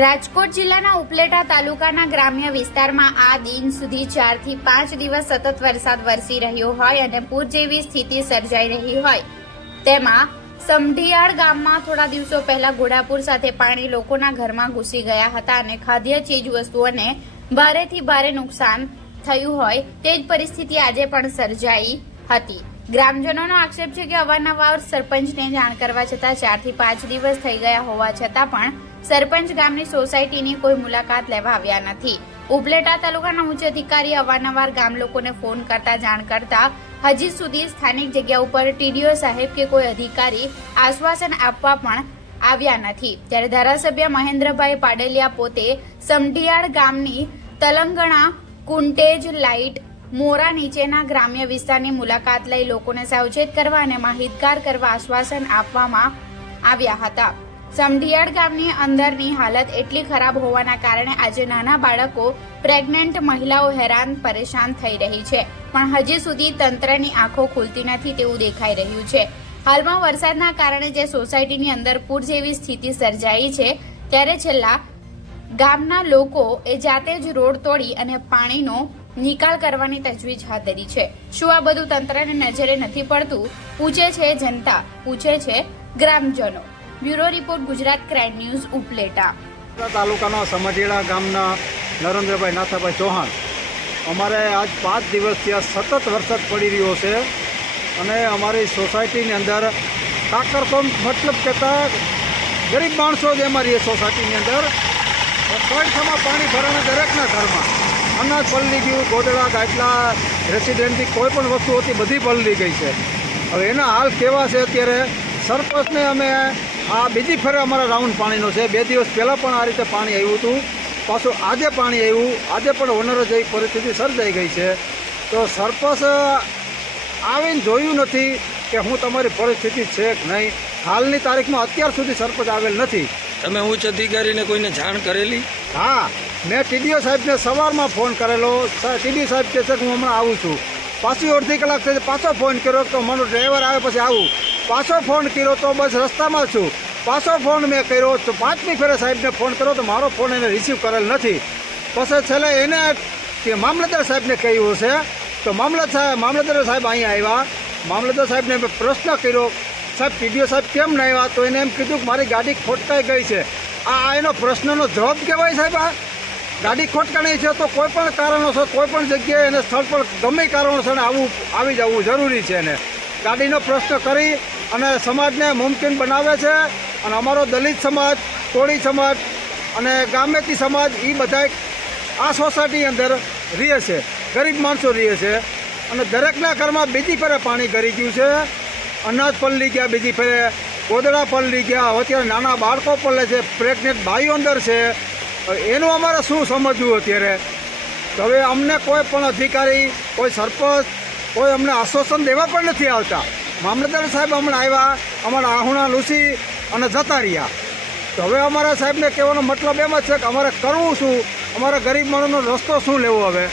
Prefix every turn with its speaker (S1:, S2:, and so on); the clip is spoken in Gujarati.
S1: રાજકોટ જિલ્લાના ઉપલેટા તાલુકાના ગ્રામ્ય વિસ્તારમાં આ દિન સુધી ચારથી પાંચ દિવસ સતત વરસાદ વરસી રહ્યો હોય અને પૂર જેવી સ્થિતિ સર્જાઈ રહી હોય. તેમાં સમઢિયાળ ગામમાં થોડા દિવસો પહેલા ઘોડાપુર સાથે પાણી લોકોના ઘરમાં ઘૂસી ગયા હતા અને ખાદ્ય ચીજ વસ્તુઓને ભારેથી ભારે નુકસાન થયું હોય તે જ પરિસ્થિતિ આજે પણ સર્જાઈ હતી. ગ્રામજનોનો આક્ષેપ છે કે અવારનવાર સરપંચને જાણ કરવા છતાં ચારથી પાંચ દિવસ થઈ ગયા હોવા છતાં પણ સરપંચ ગામની સોસાયટીની કોઈ મુલાકાત લેવા આવ્યા નથી. ઉપલેટા તાલુકાના ઉચ્ચ અધિકારી અવારનવાર ગામ લોકોને ફોન કરતા જાણ કરતા હજી સુધી સ્થાનિક જગ્યા ઉપર ટીડીઓ સાહેબ કે કોઈ અધિકારી આશ્વાસન આપવા પણ આવ્યા નથી. ત્યારે ધારાસભ્ય મહેન્દ્રભાઈ પાડેલિયા પોતે સમઢિયાળ ગામની તલંગણા કુંટેજ લાઇટ મોરા નીચેના ગ્રામ્ય વિસ્તારની મુલાકાત લઈ લોકોને સાવચેત કરવા અને માહિતગાર કરવા આશ્વાસન આપવામાં આવ્યા હતા. સમઢિયાળ ગામની અંદરની હાલત એટલી ખરાબ હોવાના કારણે આજે નાના બાળકો, પ્રેગ્નન્ટ મહિલાઓ હેરાન પરેશાન થઈ રહી છે. પણ હજી સુધી તંત્રની આંખો ખુલતી નથી તેવું દેખાઈ રહ્યું છે. હાલમાં વરસાદના કારણે જે સોસાયટીની અંદર પૂર જેવી સ્થિતિ સર્જાઈ છે, ત્યારે છેલ્લા ગામના લોકો એ જાતે જ રોડ તોડી અને પાણીનો નિકાલ કરવાની તજવીજ હાથ ધરી છે. શું આ બધું તંત્રને નજરે નથી પડતું? પૂછે છે જનતા, પૂછે છે ગ્રામજનો. Bureau report, Gujarat crime news, Upleta.
S2: તાલુકાના સમઢિયાળા ગામના નરેન્દ્રભાઈ નાથાભાઈ ચૌહાણ, અમારે આજ પાંચ દિવસથી આ સતત વરસાદ પડી રહ્યો છે અને અમારી સોસાયટીની અંદર કાકરકોમ મતલબ કહેતા ગરીબ માણસો જ અમારી રહીએ સોસાયટીની અંદર. કણસમાં પાણી ભરાણે દરેકના ઘરમાં. અનાજ પલળી ગયું, ગોદડા, ગાટલા રેસિડેન્ટની કોઈ પણ વસ્તુ હતી, બધી પલળી ગઈ છે. હવે એના હાલ કેવા છે અત્યારે? સરપંચને અમે આ બીજી ફેરે અમારા રાઉન્ડ પાણીનો છે. બે દિવસ પહેલાં પણ આ રીતે પાણી આવ્યું હતું. પાછું આજે પાણી આવ્યું. આજે પણ ઓનર જેવી પરિસ્થિતિ સર્જાઈ ગઈ છે. તો સરપંચ આવીને જોયું નથી કે હું તમારી પરિસ્થિતિ છે કે નહીં. હાલની તારીખમાં અત્યાર સુધી સરપંચ આવેલ નથી.
S3: તમે ઉચ્ચ અધિકારીને કોઈને જાણ કરેલી?
S2: હા, મેં ટીડીઓ સાહેબને સવારમાં ફોન કરેલો. ટીડીઓ સાહેબ કહે છે કે હું હમણાં આવું છું. પાછી અડધી કલાક થઈ પાછો ફોન કર્યો તો મારો ડ્રાઈવર આવે પછી આવું. પાછો ફોન કર્યો તો બસ રસ્તામાં છું. પાછો ફોન મેં કર્યો તો પાંચમી ફેરે સાહેબને ફોન કર્યો તો મારો ફોન એને રિસીવ કરેલ નથી. પછી છેલ્લે એને કે મામલતદાર સાહેબને કહ્યું હશે. તો મામલત સાહેબ મામલતદાર સાહેબ અહીંયા આવ્યા. મામલતદાર સાહેબને પ્રશ્ન કર્યો. સાહેબ, પીડીઓ સાહેબ કેમ નહીં આવ્યા? તો એને એમ કીધું કે મારી ગાડી ખોટકાઈ ગઈ છે. આ એનો પ્રશ્નનો જવાબ કહેવાય સાહેબ આ? ગાડી ખોટકાણી છે તો કોઈ પણ કારણોસર, કોઈ પણ જગ્યાએ એને સ્થળ પર ગમે કારણોસર આવવું આવી જવું જરૂરી છે એને. ગાડીનો પ્રશ્ન કરી અને સમાજને મુમકિન બનાવે છે અને અમારો દલિત સમાજ કોળી સમાજ અને ગામેતી સમાજ એ બધા આ સોસાયટી અંદર રહે છે. ગરીબ માણસો રહે છે અને દરેકના ઘરમાં બીજી ફેરે પાણી ગરી ગયું છે. અનાજ પલળી ગયા, બીજી ફેરે ગોદડા પલળી ગયા. અત્યારે નાના બાળકો પલળે છે પ્રેગ્નેન્ટ ભાઈઓ અંદર છે. એનું અમારે શું સમજવું અત્યારે? હવે અમને કોઈ પણ અધિકારી, કોઈ સરપંચ, કોઈ અમને આશ્વાસન દેવા પણ નથી આવતા. મામલતદાર સાહેબ હમણાં આવ્યા, અમારા આહુણા લૂસી અને જતા રહ્યા. તો હવે અમારા સાહેબને કહેવાનો મતલબ એમ જ છે કે અમારે કરવું શું? અમારા ગરીબ માણસનો રસ્તો શું લેવો હવે?